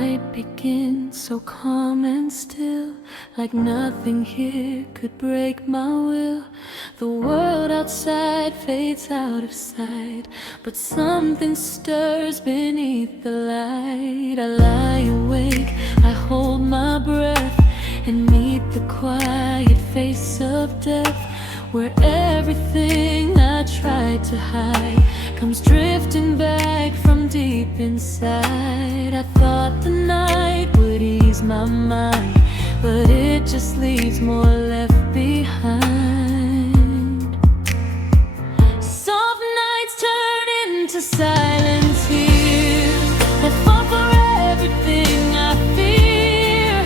night begins so calm and still, like nothing here could break my will. The world outside fades out of sight, but something stirs beneath the light. I lie awake, I hold my breath, and meet the quiet face of death, where everything I tried to hide comes drifting back from deep inside. I thought the night would ease my mind, but it just leaves more left behind. Soft nights turn into silent tears that fall for everything I fear.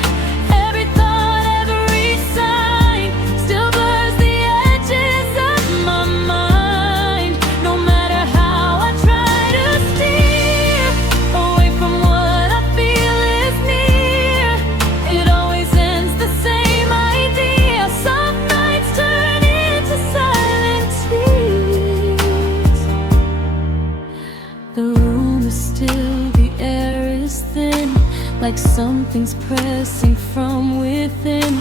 Every thought, every sign still blurs the edges of my mind. No matter how I try to steer away from what I feel is near, it always ends the same idea. Soft nights turn into silent tears. The room is still, the air is thin, like something's pressing from within.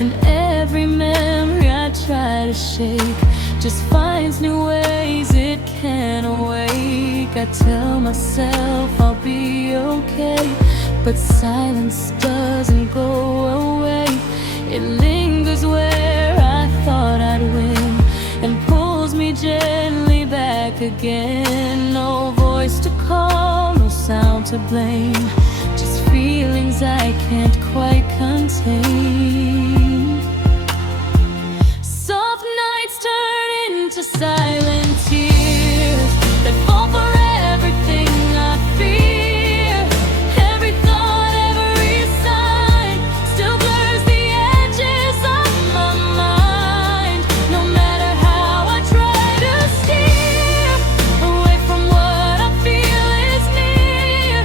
And every memory I try to shake just finds new ways it can awake. I tell myself I'll be okay, but silence doesn't go away. It lingers where I thought I'd win, and pulls me gently back again. No voice to call, no sound to blame, just feelings I can't quite contain. Soft nights turn into silent tears that fall for everything I fear. Every thought, every sign still blurs the edges of my mind. No matter how I try to steer away from what I feel is near,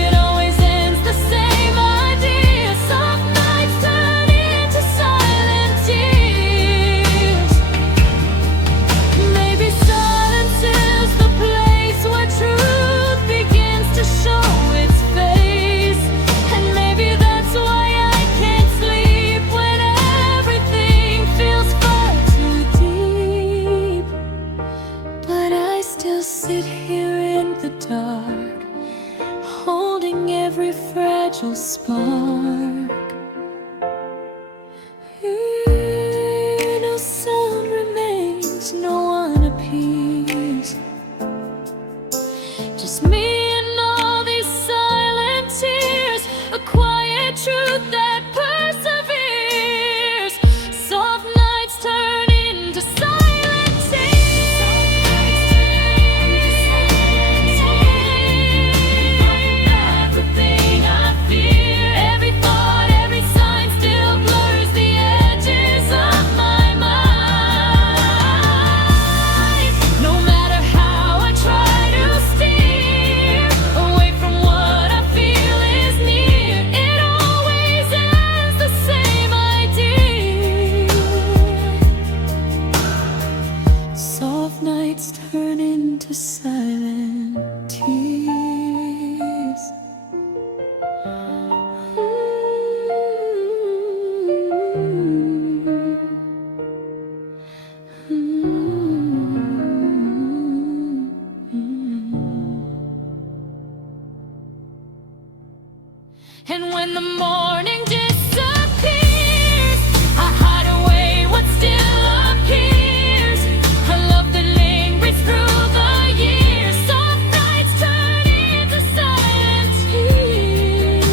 it always ends the same idea. Soft nights turn into silent tears. Maybe silence is the place where truth begins to show its face, and maybe that's why I can't sleep when everything feels far too deep. But I still sit here in the dark, holding every fragile spark. No sound remains, no one appears, just me and all these silent tears. A quiet truth that perseveres. Soft nights turn into silent tears. Everything I fear, every thought, every sign still blurs the edges of my mind. No matter how I try to steer away from what I feel is near, it always ends the same idea. Soft nights turn into silent tears. And when the morning disappears, I hide away what still appears. A love that lingers through the years. Soft nights turn into silent tears.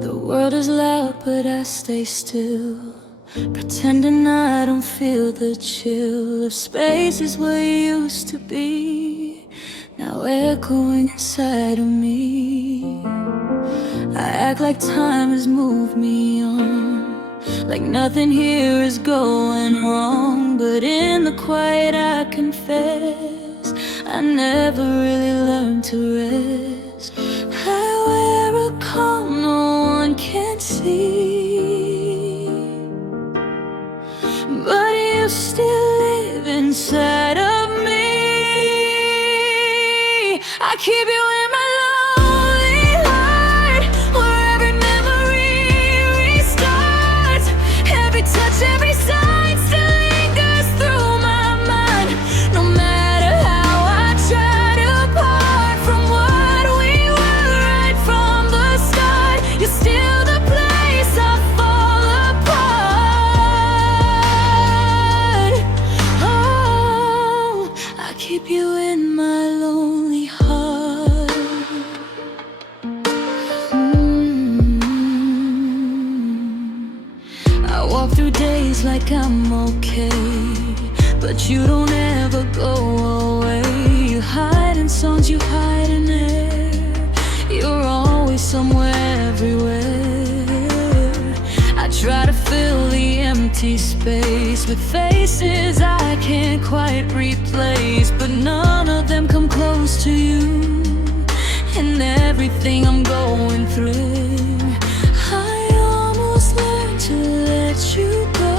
The world is loud, but I stay still. pretending I don't feel the chill of spaces where you used to be, now echoing inside of me. I act like time has moved me on, like nothing here is going wrong. But in the quiet I confess, I never really learned to rest. I wear a calm no one can see, but you still live inside of me. I keep you in my lonely heart, where every memory restarts. Every touch, every sign still lingers through my mind. No matter how I try to part from what we were right from the start, you're still the place I fall apart. Oh, I keep you in my lonely heart. I walk through days like I'm okay, but you don't ever go away. You hide in songs, you hide in air. You're always somewhere, everywhere. I try to fill the empty space with faces I can't quite replace, but none of them come close to you and everything I'm going through. I almost learned to let you go,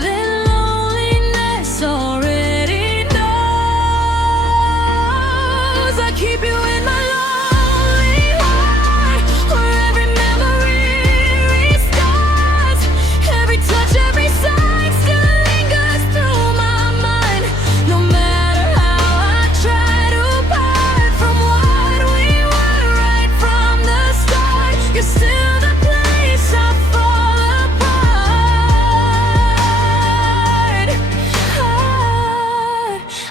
then loneliness already knows. I keep you in my lonely heart, where every memory restarts. Every touch, every sign still lingers through my mind. No matter how I try to part from what we were right from the start, you're still the place I fall apart.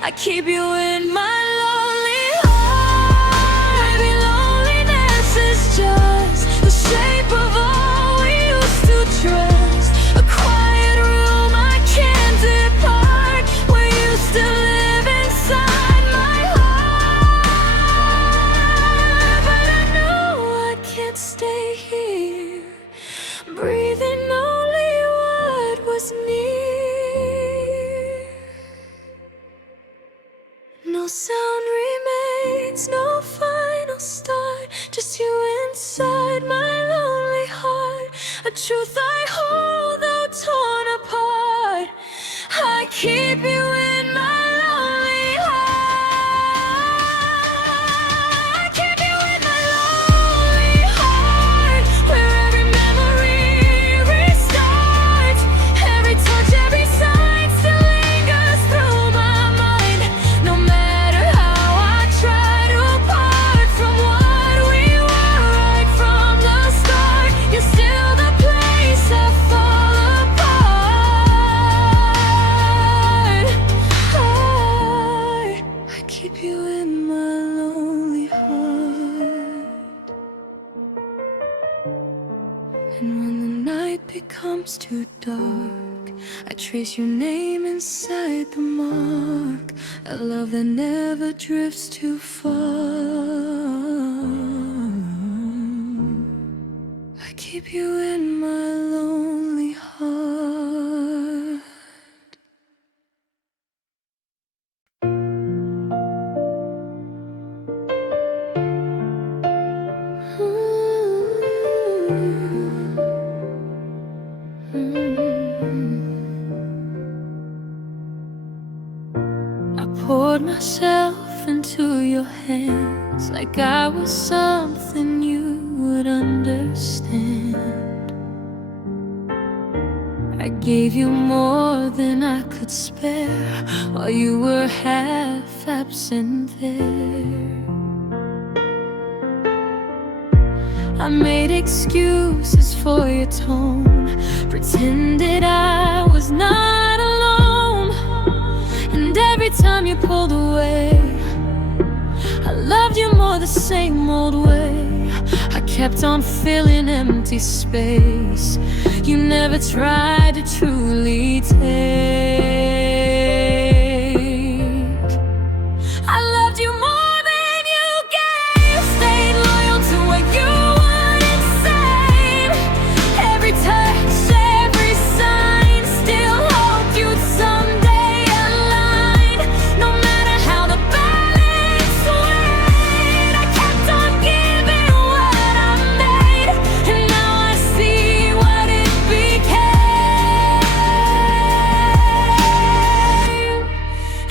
I keep you in my lonely heart. Maybe loneliness is just the shape of all we used to trust. A quiet room I can't depart, where you still live inside my heart. But I know I can't stay here, breathing only what was near. No sound remains, no final start, just you inside my lonely heart. A truth I hold though torn apart. I keep you in my lonely heart. I keep you in my lonely heart, where every memory restarts. Every touch, every sign still lingers through my mind. No matter how I try to part from what we were right from the start, you're still the place I fall apart. I keep you in my lonely heart. And when the night becomes too dark, I trace your name inside the mark. A love that never drifts too far. I keep you in my lonely heart. I poured myself into your hands like I was something you would understand. I gave you more than I could spare, while you were half absent there. I made excuses for your tone, pretended I was not alone. And every time you pulled away, I loved you more the same old way. I kept on filling empty space you never tried to truly take. I loved you more than you gave, stayed loyal to what you wouldn't say. Every touch, every sign, still hoped you'd someday align. No matter how the balance swayed, I kept on giving what I made, and now I see what it became.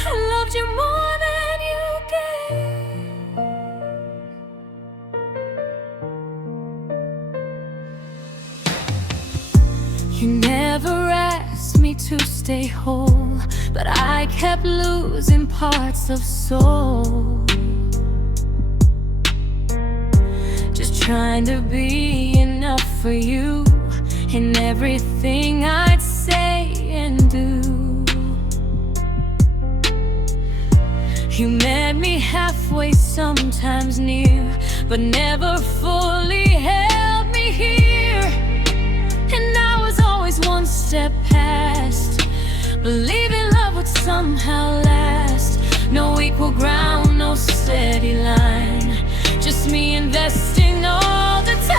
I loved you more than you gave. You never asked me to stay whole, but I kept losing parts of soul, just trying to be enough for you in everything I'd say and do. You met me halfway, sometimes near, but never fully held me here. And I was always one step past, believing love would somehow last. No equal ground, no steady line, just me investing all the time.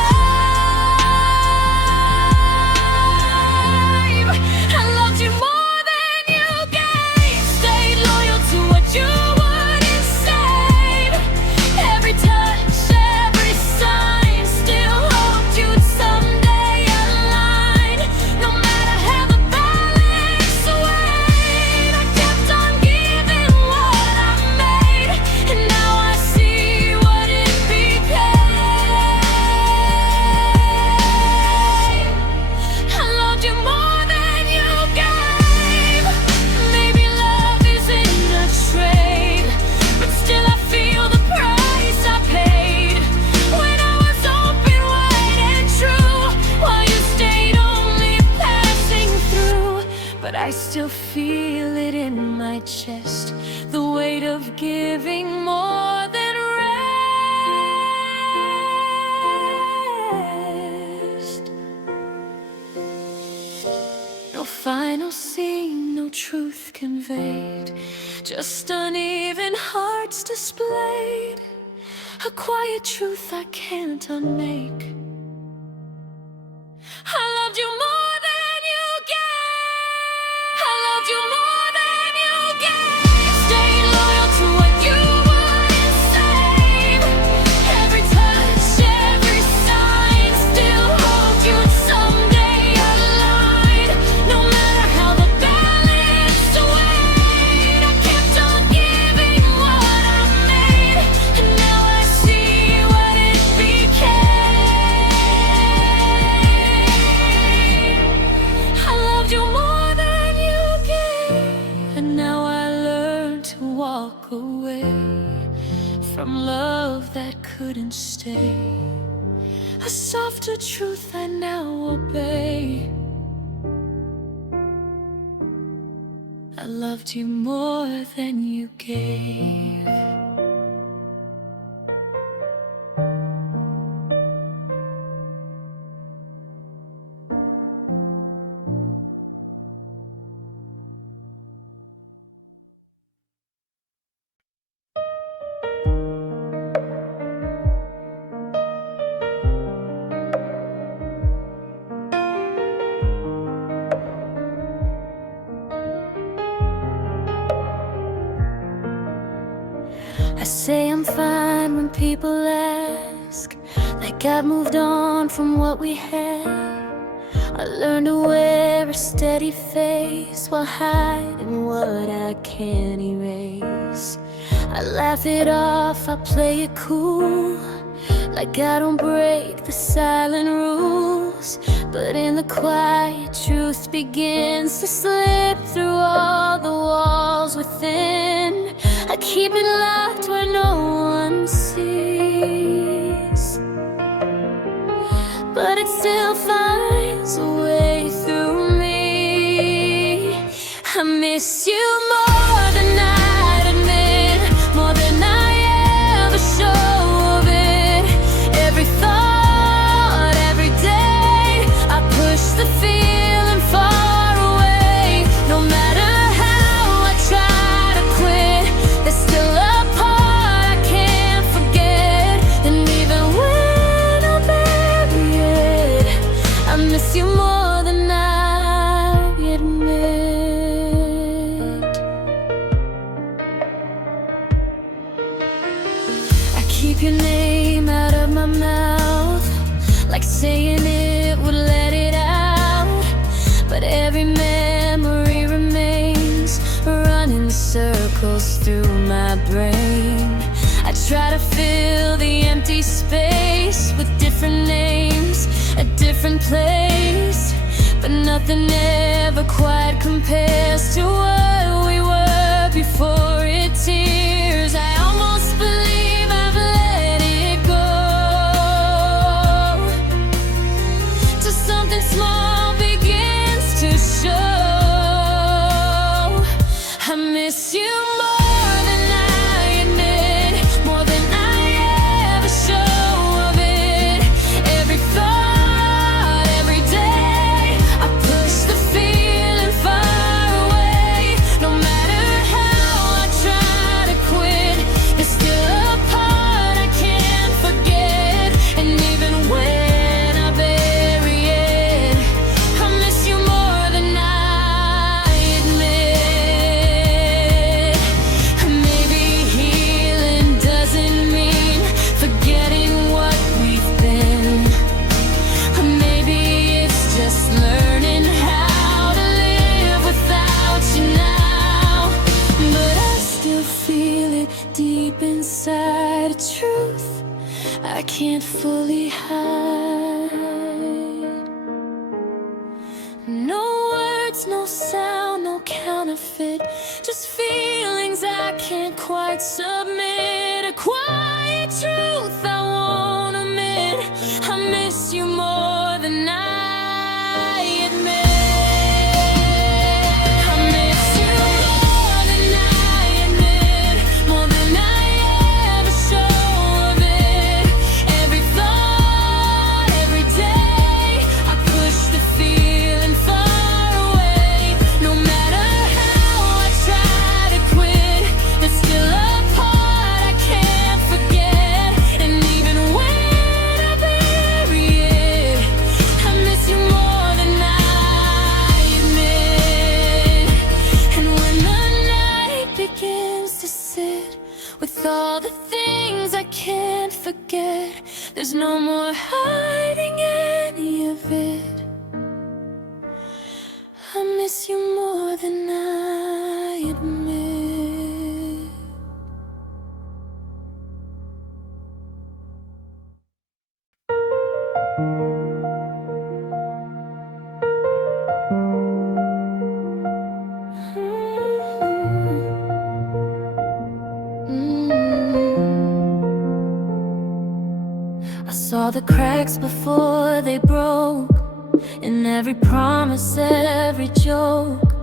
I loved you more than you gave, stayed loyal to what you wouldn't say. Every touch, every sign, still hoped you'd someday align. No matter how the balance swayed, I kept on giving what I made, and now I see what it became. I loved you more than you gave. Maybe love isn't a trade, but still I feel the price I paid when I was open, wide and true, while you stayed only passing through. But I still feel it in my chest, the weight of giving more than rest. No final scene, no truth conveyed, just uneven hearts displayed, a quiet truth I can't unmake. I loved you more than you gave. I loved you more than you gave. Stayed loyal to what you wouldn't say. Every touch, every sign, still hoped you'd someday align. No matter how the balance swayed, I kept on giving what I made, and now I see what it became. I loved you more than you gave, and now I learned to walk away from love that couldn't stay. A softer truth I now obey. I loved you more than you gave. I say I'm fine when people ask, like I've moved on from what we had. I learned to wear a steady face while hiding what I can't erase. I laugh it off, I play it cool, like I don't break the silent rules. But in the quiet, truth begins to slip through all the walls within. I keep it locked where no one sees, but it still finds a way through me. I miss you more than I'd admit, more than I ever show of it. Every thought my brain. I try to fill the empty space with different names, a different place, but nothing ever quite compares to what we were before it tears. I almost believe I've let it go, till something small begins to show. I miss you more than I admit, more than I ever show of it. Every thought, every day, I push the feeling far away. No matter how I try to quit, there's still a part I can't forget. And even when I bury it, I miss you more than I admit. Maybe healing doesn't mean forgetting what we've been. Maybe it's just learning how to live without you now. But I still feel it deep inside, a truth I can't fully hide. No words, no sound, no counterfeit, just feelings I can't quite submit. A quiet truth I won't admit. I miss you more than I admit. I miss you more than I admit, more than I ever show of it. Every thought, every day, I push the feeling far away. No matter how I try to quit, there's still a part I can't forget. And even when I bury it, I miss you more than I admit. And when the night begins to sit with all the things I can't forget, there's no more hiding any of it. I miss you more than I admit. I saw the cracks before they broke, in every promise, every joke.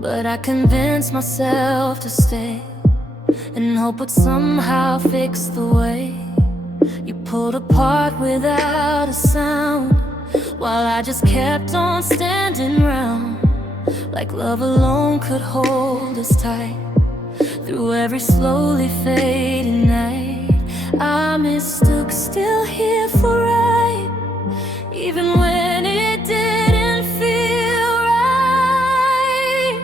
But I convinced myself to stay, and hope would somehow fix the way you pulled apart without a sound, while I just kept on standing round, like love alone could hold us tight through every slowly fading night. I mistook still here for right, even when it didn't feel right.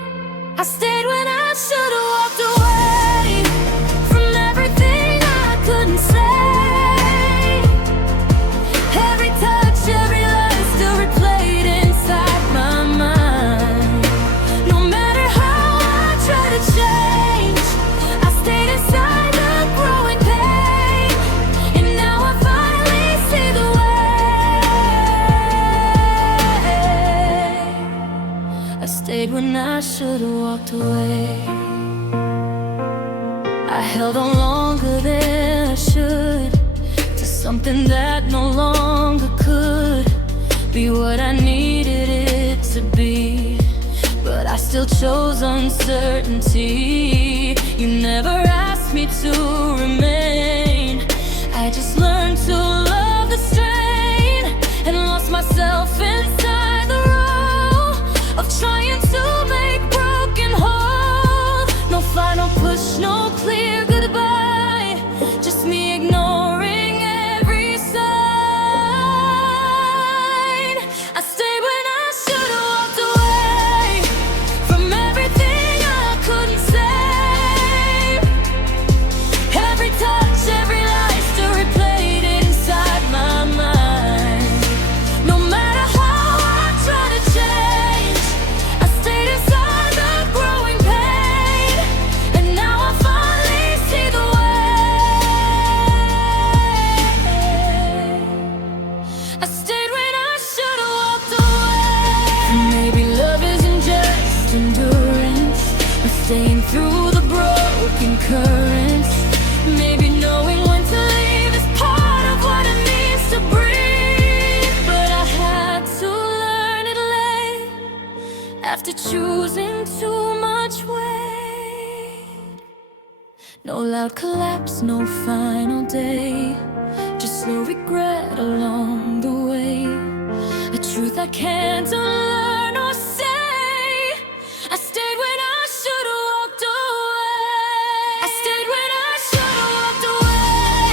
I stayed when I should've walked away from everything I couldn't say. Every touch, every lie still replayed inside my mind. No matter how I tried to change, I stayed inside the growing pain. And now I finally see the way. I stayed when I should've walked away. I held on longer than I should to something that no longer could be what I needed it to be. But I still chose uncertainty. You never asked me to remain. I just learned to love the strain and lost myself inside the role of trying to make broken whole. No final push, no clear goodbye, just me ignoring every sign. I stayed when I should've walked away from everything I couldn't save. Every touch, every lie still replayed inside after choosing too much weight. No loud collapse, no final day, just slow regret along the way. A truth I can't unlearn or say. I stayed when I should've walked away. I stayed when I should've walked away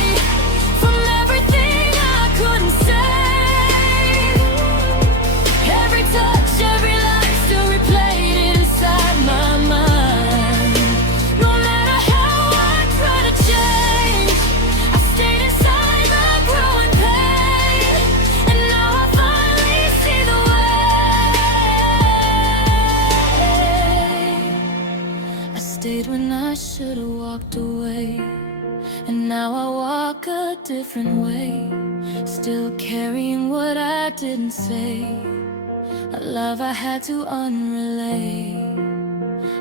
from everything I couldn't say. Every touch, every line still replayed inside my mind. No matter how I try to change, I stayed inside the growing pain. And now I finally see the way. I stayed when I should've walked away, and now I walk a different way, still carrying what I didn't say, a love I had to unrelay.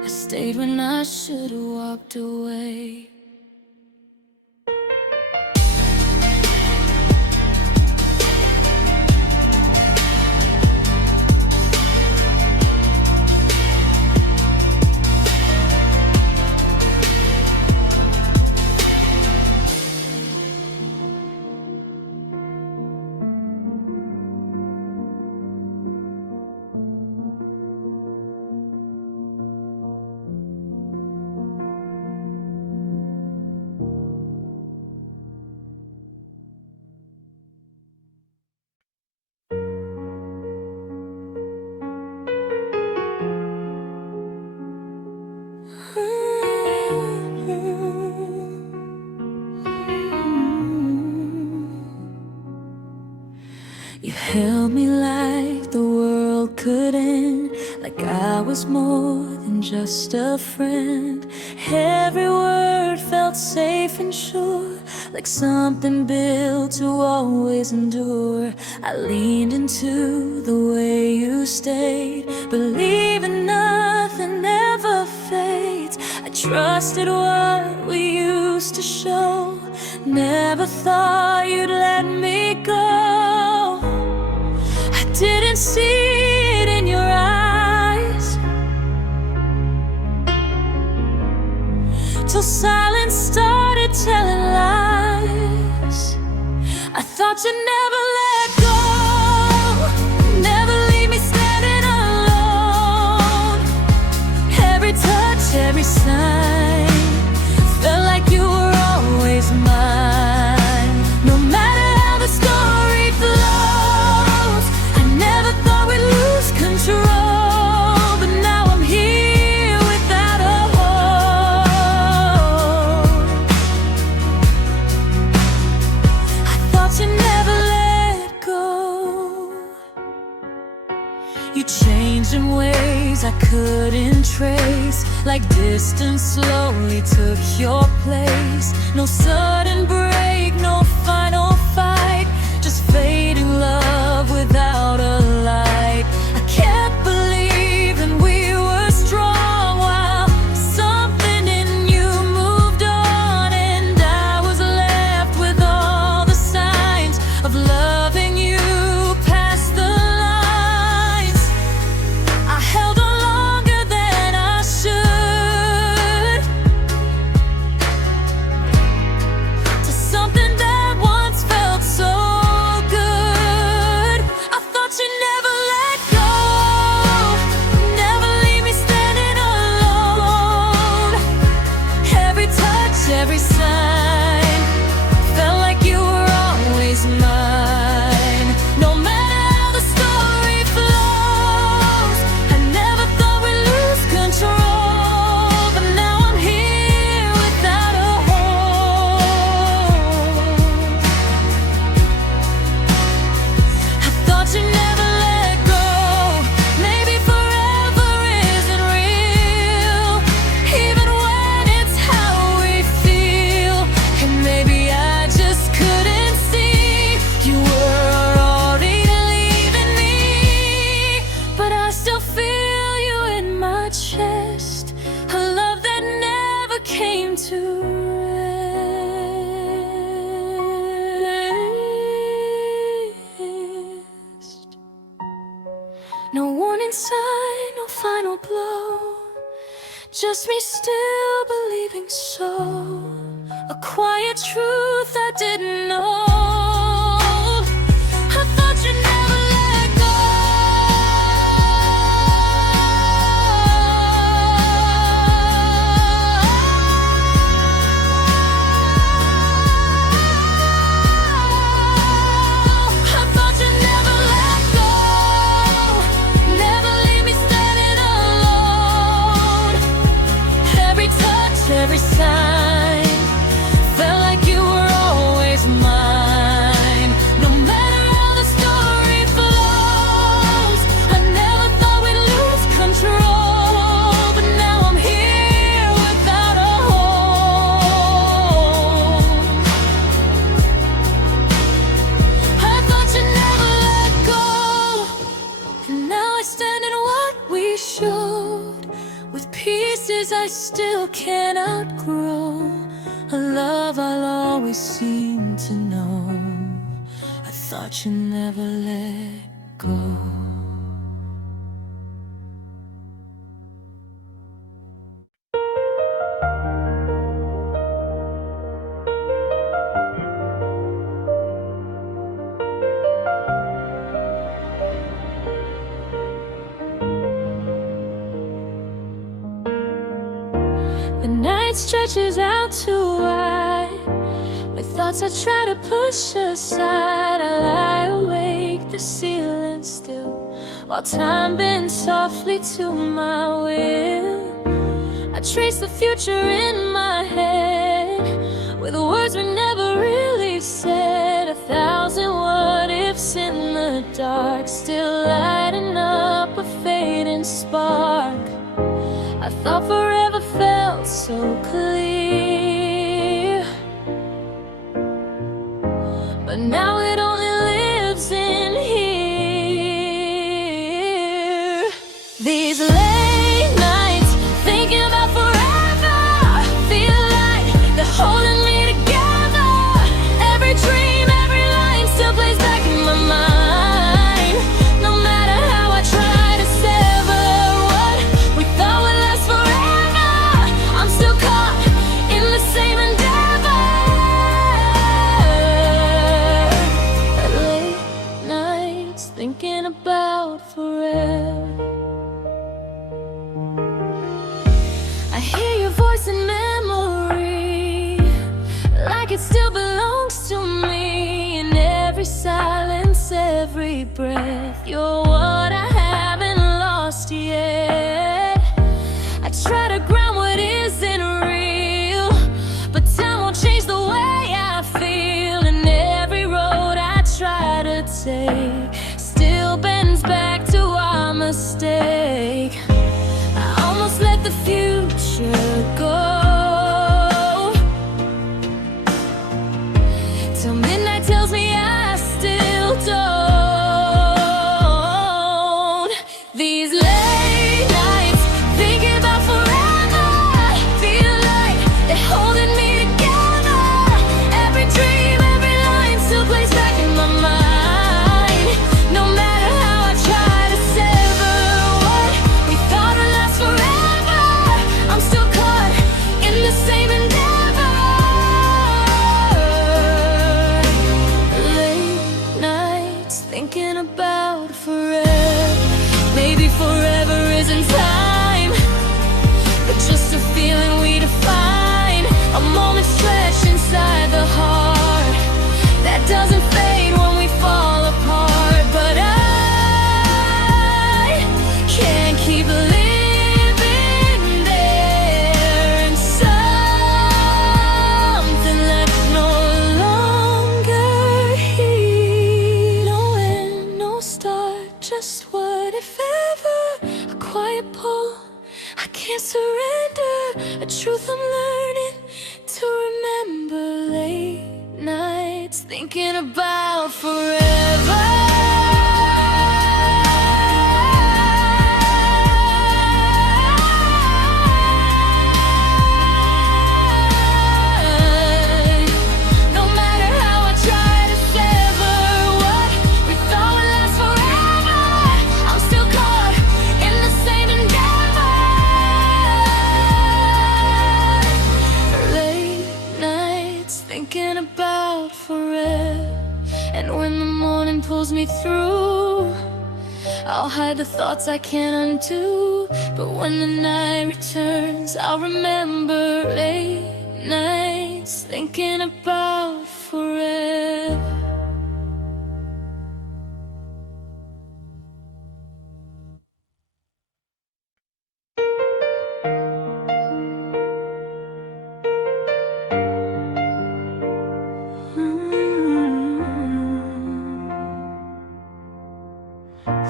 I stayed when I should've walked away. You held me like the world could end, like I was more than just a friend. Every word felt safe and sure, like something built to always endure. I leaned into the way you stayed, believing nothing ever fades. I trusted what we used to show, never thought you'd let me go. Didn't see it in your eyes till silence started telling lies. I thought you'd never let go, never leave me standing alone. Every touch, every sign felt like you were always mine. No matter how the story flows, I never thought we'd lose control, but now I'm here without a hope. I thought you never let go. You changed in ways I couldn't trace, like distance slowly took your place. No sudden break, no final fight, just fading love without a light. I can't believe that we were strong while something in you moved on, and I was left with all the signs of loving you past the lines. I held on longer than I should to something that once felt so good. I thought you never let go, never leave me standing alone. Every touch, every sign felt like you were always mine. No matter how the story flows, I never thought we'd lose control, but now I'm here without a hope. I thought you never let go. Maybe forever isn't real, even when it's how we feel. And maybe I just couldn't see you were already leaving me, but I still feel you in my chest, a love that never came to rest. No warning signs sign, no final blow. Just me still believing so. A quiet truth I didn't know. I thought you'd never let go. I thought you'd never let go. Never leave me standing alone. Every touch, every sign felt like you were always mine. No matter how the story flows, I never thought we'd lose control. But now I'm here without a home. I thought you'd never let go, and now I stand in what we showed, with pieces I still can't outgrow. A love I'll always seem to know. I thought you'd never let go. The night stretches out too wide, with thoughts I try to push aside. I lie awake, the ceiling still, while time bends softly to my will. I trace the future in my head, with words we never really said. 1,000 what ifs in the dark, still lighting up a fading spark. I thought forever felt so clear, but now it only lives in here. These late nights, thinking about forever, feel like they're holding me together. Every dream, every line still plays back in my mind. No matter how I try to sever what we thought would last forever, I'm still caught in the same endeavor. Late nights, thinking about forever. I hear your voice in memory, like it still belongs to me. In every silence, every breath, you're what I haven't lost yet. I try to ground what isn't real, but time won't change the way I feel. And every road I try to take still bends back to our mistake. I almost let the future go, till midnight tells me I still don't. These late nights, thinking about forever, feel like they're holding me together. Every dream, every line still plays back in my mind. No matter how I try to sever what we thought would last forever, I'm still caught in the same endeavor. Late nights, thinking about forever. Maybe forever isn't time, but just a feeling we define. A moment stretched inside the heart that doesn't fade when we fall apart. But I can't keep living there, and something that's no longer here. No end, no start, just what if ever. A quiet pull, I can't surrender. A truth I'm learning to remember. Late nights, thinking about forever. No matter how I try to sever what we thought would last forever, I'm still caught in I'll hide the thoughts I can't undo, but when the night returns, I'll remember late nights thinking about forever.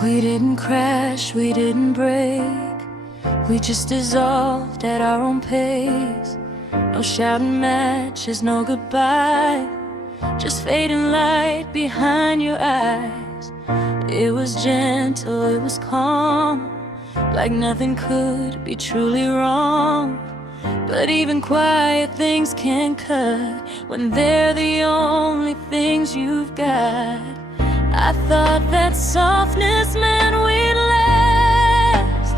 We didn't crash, we didn't break, we just dissolved at our own pace. No shouting matches, no goodbye, just fading light behind your eyes. It was gentle, it was calm, like nothing could be truly wrong. But even quiet things can cut when they're the only things you've got. I thought that softness meant we'd last,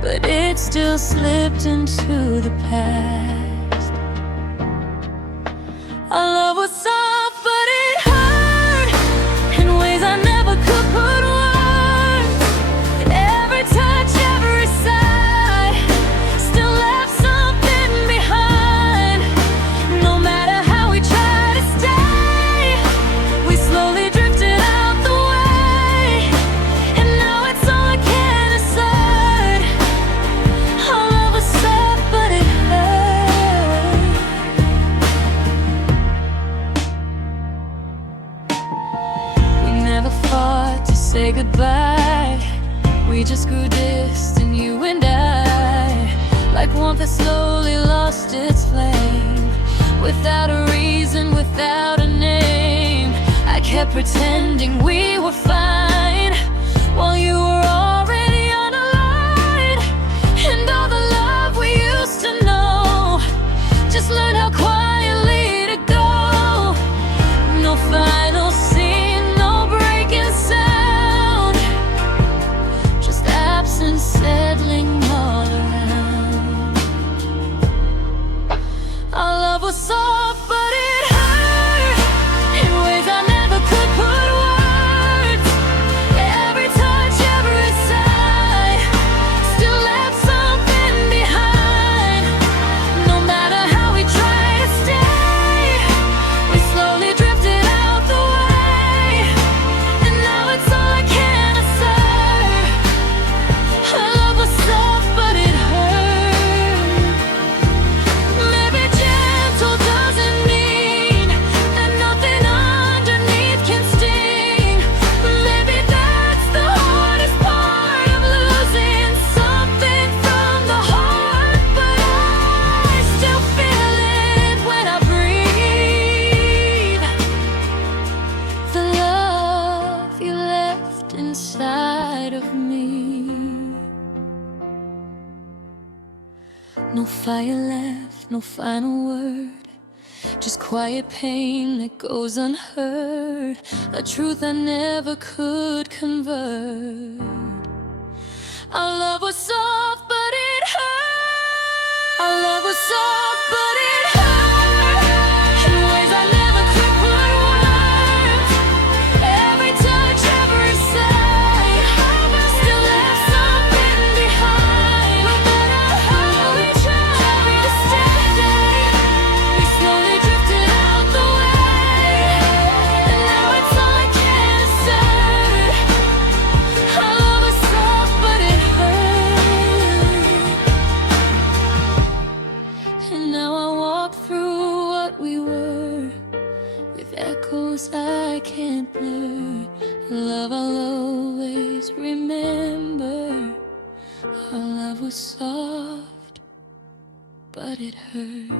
but it still slipped into the past. Our love was soft, but it hurt in ways I never could put words. Every touch, every sigh still left something behind. No matter how we tried to stay, we slowly drifted out the way, and now it's all I can assert. Our love was soft, but it hurt. We never fought to say goodbye, we just grew distant, you and I, like warmth that slowly lost its flame. Without a reason, without a name, I kept pretending we were fine, while you were already on a line. And all the love we used to know just learned how quietly to go. No final scene, no breaking sound, just absence settling all around. Our love was soft, but it hurt in ways I never could put words. Every touch, every sigh still left something behind. No matter how we tried to stay, we slowly drifted out the way, and now it's all I can assert. Our love was soft, but it hurt. Maybe gentle doesn't mean that nothing underneath can sting. Maybe that's the hardest part of losing something from the heart. But I still feel it when I breathe, the love you left inside of me. No fire left, no final word, just quiet pain that goes unheard, a truth I never could convert. Our love was soft, but it hurt. Our love was soft, but it hurt in ways I never could put words. Every touch, every sigh still left something behind. No matter how we tried to stay, we slowly drifted out the way, and now it's all I can assert. Our love was soft, but it hurt. And now I walk through what we were, with echoes I can't blur. Love I'll always remember. Our love was soft, but it hurt.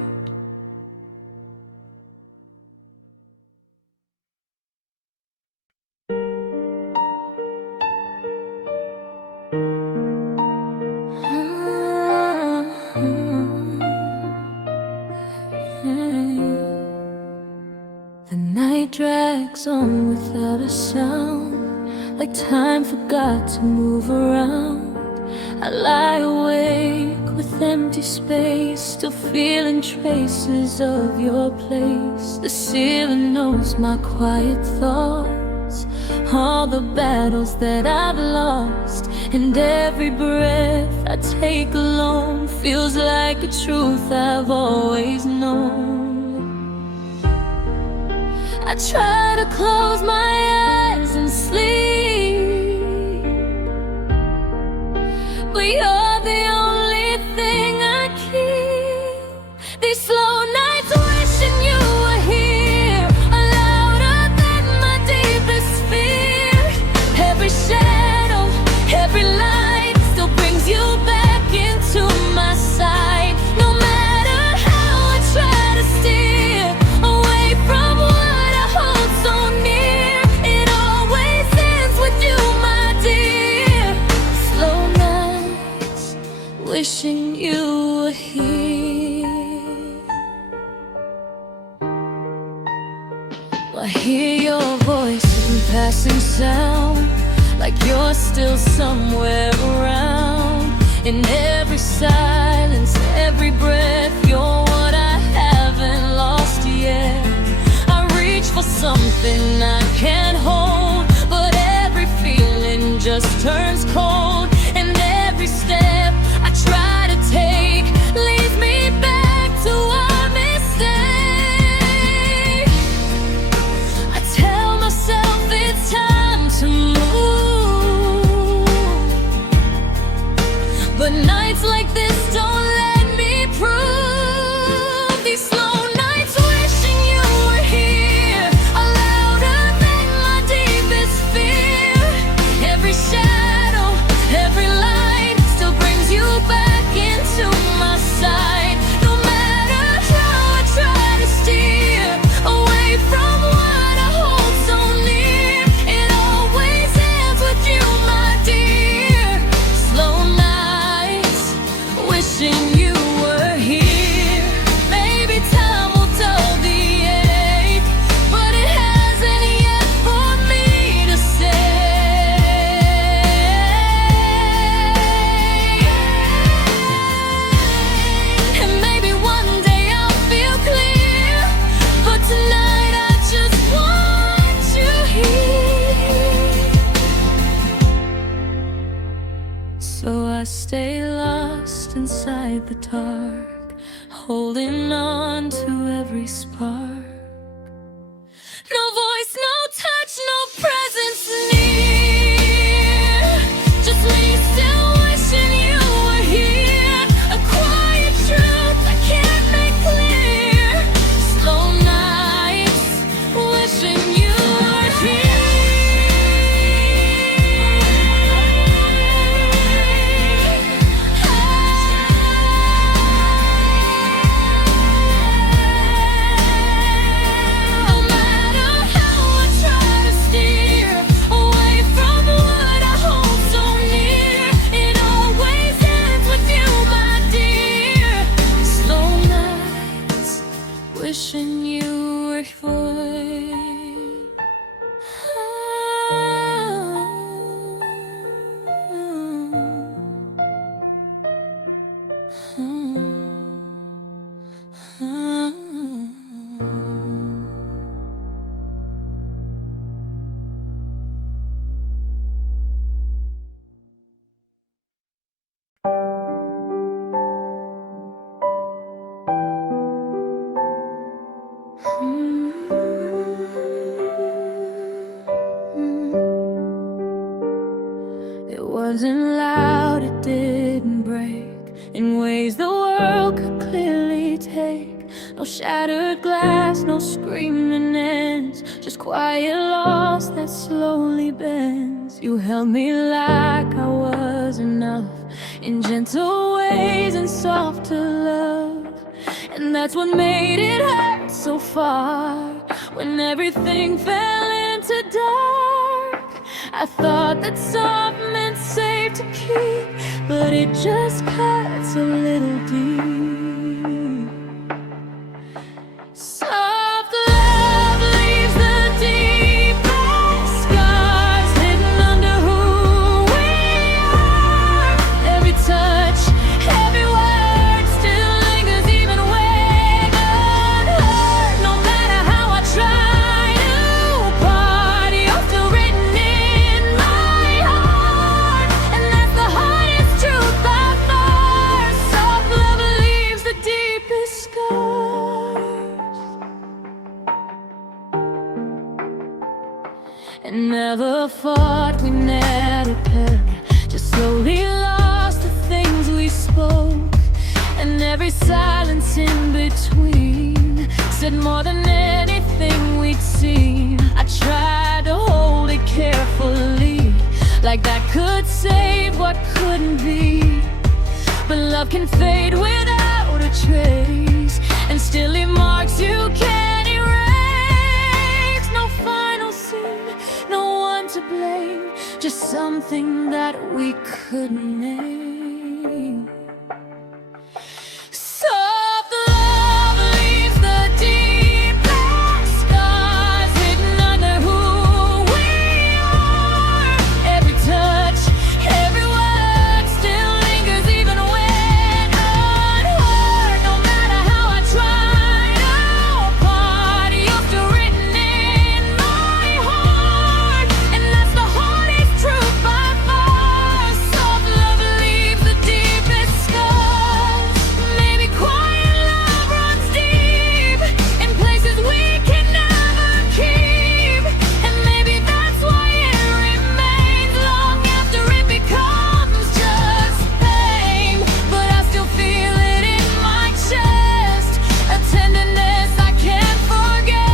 The night drags on without a sound, like time forgot to move around. I lie awake with empty space, still feeling traces of your place. The ceiling knows my quiet thoughts, all the battles that I've lost, and every breath I take alone feels like a truth I've always known. I try to close my eyes and sleep, but you're the only thing I keep. These slow nights wishing you were here, louder than my deepest fear. Every shadow, every light still brings you back into my sight. No matter how I try to steer away from what I hold so near, it always ends with you, my dear. Slow nights wishing you were here. I hear your voice in passing sound, like you're still somewhere around. In every silence, every breath, you're what I haven't lost yet. I reach for something I can't hold, but every feeling just turns cold. And every step I try to take leads me back to our mistake. I tell myself it's time to move, but nights like this don't let me prove. These slow nights wishing you were here, louder than my deepest fear. Every shadow, every light still brings you back into my sight. No matter how I try to steer away from what I hold so near, it always ends with you, my dear. Slow nights wishing you were here. Maybe time will dull the ache, but it hasn't yet for me to say. And maybe one day I'll feel clear, but tonight I just want you here. So I stay lost inside the dark, holding on to every spark. No voice, no touch, no presence near. Just me still wishing you were here. A quiet truth I can't make clear. Slow nights wishing you were here. No matter how I try to steer away from what I hold so near, it always ends with you, my dear. Slow nights wishing you were here. It wasn't loud, it didn't break in ways the world could clearly take. No shattered glass, no screaming ends, just quiet loss that slowly bends. You held me like I was enough, in gentle ways and softer love. And that's what made it hurt so far. When everything fell into dark, I thought that soft meant safe to keep, but it just cuts a little deep. Soft love leaves the deepest scars hidden under who we are. Every touch, every word still lingers even when unheard. No matter how I try to part, you're still written in said more than anything we'd seen. I tried to hold it carefully, like that could save what couldn't be. But love can fade without a trace, and still leave marks you can't erase. No final scene, no one to blame, just something that we couldn't name. Soft love leaves the deepest scars hidden under who we are. Every touch, every word still lingers even when unheard. No matter how I try to part, you're still written in my heart, and that's the hardest truth by far. Soft love leaves the deepest scars. Maybe quiet love runs deep in places we can never keep, and maybe that's why it remains long after it becomes just pain. But I still feel it in my chest, a tenderness I can't forget.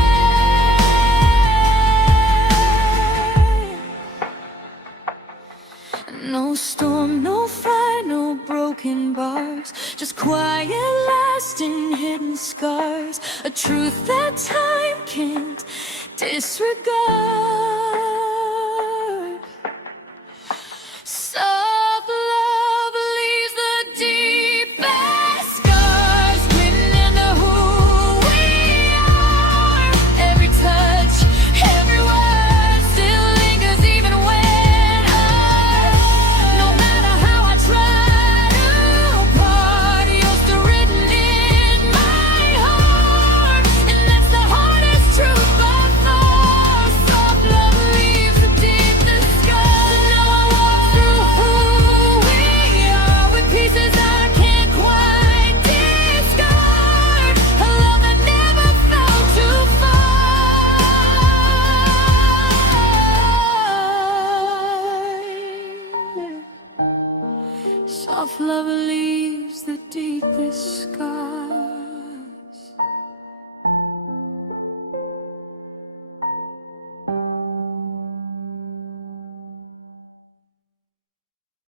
No storm, no fire, no broken bars, just quiet, lasting, hidden scars. A truth that time can't disregard. Soft love leaves the deepest scars written into who we are. Every touch, every word still lingers even when no matter how I try to part, you're still written in my heart, and that's the hardest truth by far. Soft love leaves the deepest scars. Now I walk through who we are with pieces I can't quite discard. A love that never fell too far. Soft love leaves the deepest scar.